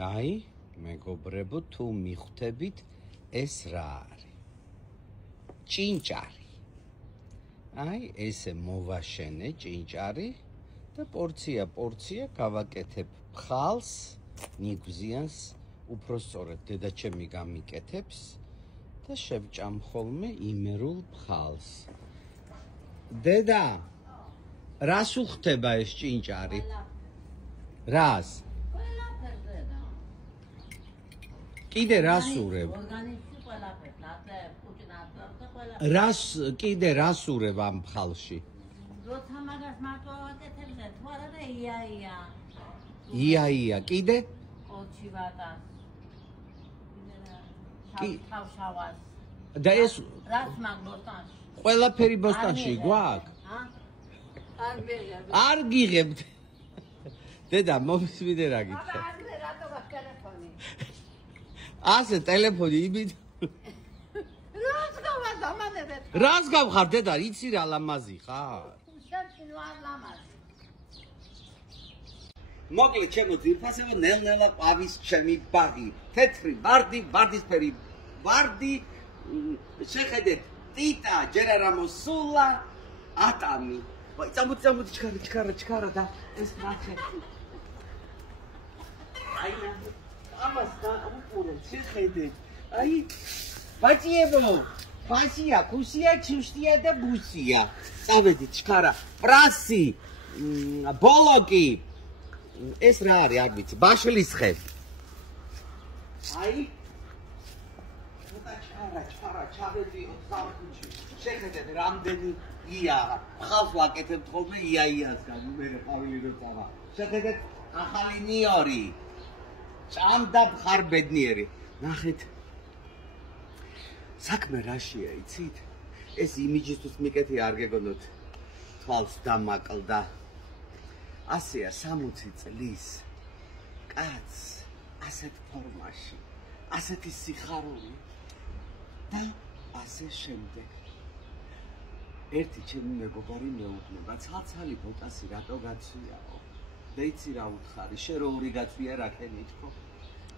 აი, მეგობრებო, თუ მიხვდებით, ეს რა არის? ჭინჭარი. აი, ესე მოვაშენე ჭინჭარი და პორცია გავაკეთებ ფხალს, ნიგვზიანს, უფრო სწორედ დედაჩემი გამიკეთებს და შევჭამ ხოლმე იმერულ ფხალს. დედა, რას უხდება ეს ჭინჭარი? რას? კიდე რას ურებ? რას კიდე რას ურებ ამ ფხალში? როცა მაგას მარტო აკეთებდა, თუ არა და ია. ია, კიდე? ოჩი ვატას. თავშავას. და ეს რაც მაგ ბოსტანში. ყველაფერი ბოსტანში გვაქვს? არ გიღებთ. დედა, მომსვიდე რა გითხრა. რატო გაქვს ტელეფონი? ასე ტელეფონი იმით. რას გავხარ დედა, იცი რა ლამაზი ხარ? შენ ვარ ლამაზი. მოკლედ ჩემო ძირფასებო, ნელ-ნელა ყვავის ჩემი ბაღი. თეთრი, ვარდისფერი ვარდი, შეხედეთ, ტიტა, ჯერ არა მოსულა, ატამი. ვაი, წამოდი ჩქარა და ეს ნახე. აი, ამას დაუყურე, შეხედეთ. აი, ბაჭიებო, ფასია, ქუსია, ჩუშტია და ბუსია. წავედით ჩქარა, პრასი, ბოლოკი. ეს რა არის, არ ვიცი, ბაშლის ხე. აი, ჩქარა, ჩავედიოთ სამკუთში. შეხედეთ, რამდენი ია. ხალხს ვაკეთებთ ხოლმე იას გამო, მე ყვავილი რო წავა. შეხედეთ, ახალი ნიორი. ჭამდა ხარ ბედნიერი. ნახეთ. საქმე რაშია, იცით? ეს იმიჯისთვის მიკეთი არ გეგონოთ. თვალს დამაკლდა. ასეა 60 წლის. კაც ასეთ ფორმაში, ასეთი სიხარული და ასე შემდეგ. ერთი ჩემი მეგობარი მეუბნება, ცალცალი ბოტასი რატო გაცვიაო? და იცი რა უთხარი, შე რო ორი გაცვია რა ქენი თქო?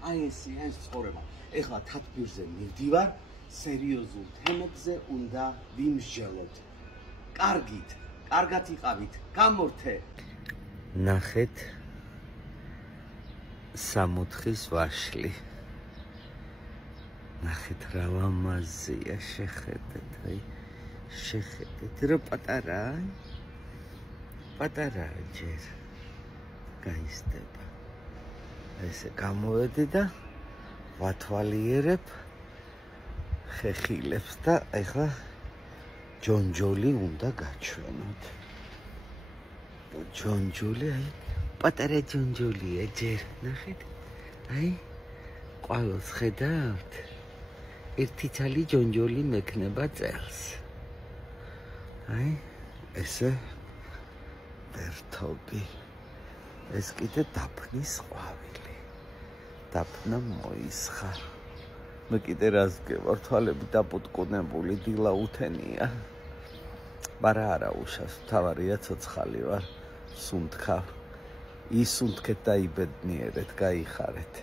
აი ესეა ეს ცხოვრება. ეხლა თათბირზე მივდივარ, სერიოზულ თემებზე უნდა ვიმსჯელოთ. კარგად იყავით, გამორთე. ნახეთ 60-ის ვაშლი. ნახეთ რა ლამაზია, შეხედეთ, აი. შეხედეთ, რა პატარაა ჯერ. გაიზრდება. ესე გამოვედი და ვათვალიერებ ხეხილებს და ეხლა ჯონჯოლი უნდა გაჩვენოთ. ჯონჯოლი, აი, პატარა ჯონჯოლია ჯერ, ნახეთ. აი, ყვავილს ხედავთ? ერთი ცალი ჯონჯოლი მექნება წელს. აი, ესე ვერთობი. ეს კიდე დაფნის ყვავილი. დაფნა მოისხა. მე კიდე რას გევარ, თვალები დაპუტკუნებული, დილა უთენია. მაგრამ არა უშავს, თავარია ცოცხალი ვარ. სუნთქავ. ისუნთქეთ და იბედნიერეთ, გაიხარეთ.